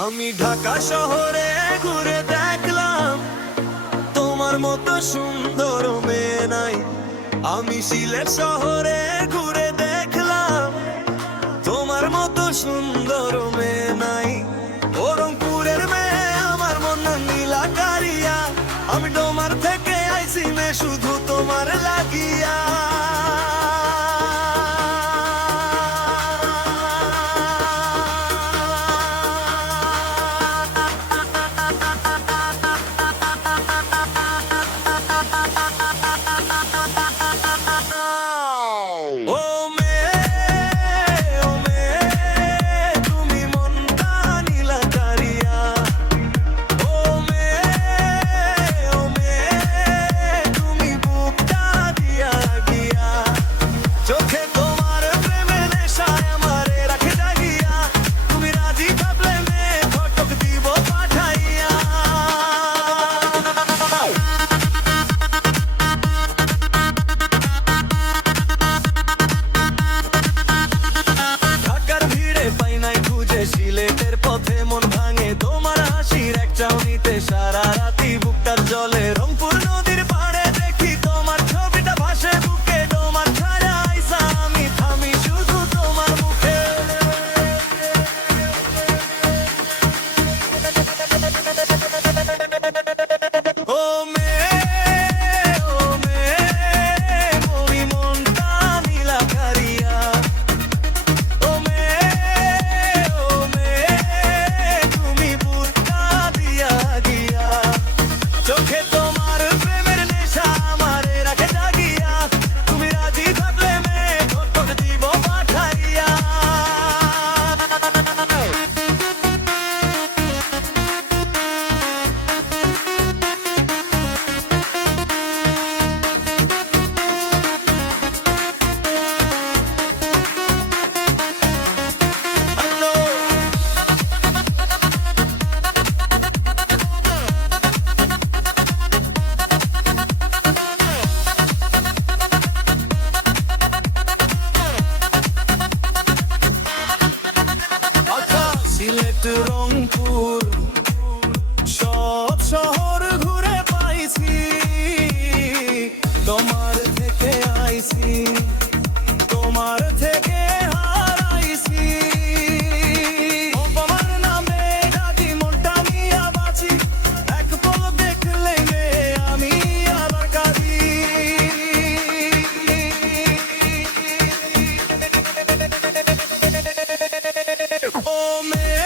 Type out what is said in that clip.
আমি ঢাকা শহরে ঘুরে দেখলাম তোমার মতো সুন্দর মেয়ে নাই। আমি সিলেট শহরে ঘুরে দেখলাম তোমার মতো সুন্দর মেয়ে নাই। রংপুরের মেয়ে আমার মন নীলা কারিয়া, আমি তোমার থেকে আইছি মে শুধু তোমার লাগিয়া। সিলেটের পথে মন ভাঙে তোমার হাসির এক চাউনিতে, সারা রাতি বুকটার জলে। রংপুর নদীর পাড়ে দেখি তোমার ছবিটা ভাসে বুকে, তোমার ছায়া আইসা আমি থামি শুধু তোমার মুখে। ও মেয়ে ও মেয়ে তুমি মনটা নীলা কারিয়া। চোখে তোমার প্রেমের নেশা আমারে রাখে জাগিয়া, তুমি রাজি থাকলে মেয়ে ঠোঁট দিব পাঠাইয়া। সিলেট রংপুর সব শহর ঘুরে পাইছি, তোমার থেকে আইছি তোমার থেকে হারাইছি। তোমার নামে ডাকি মনটা নিয়া বাঁচি, এক পলক দেখলে আমি আবার কাঁদি। ও মেয়ে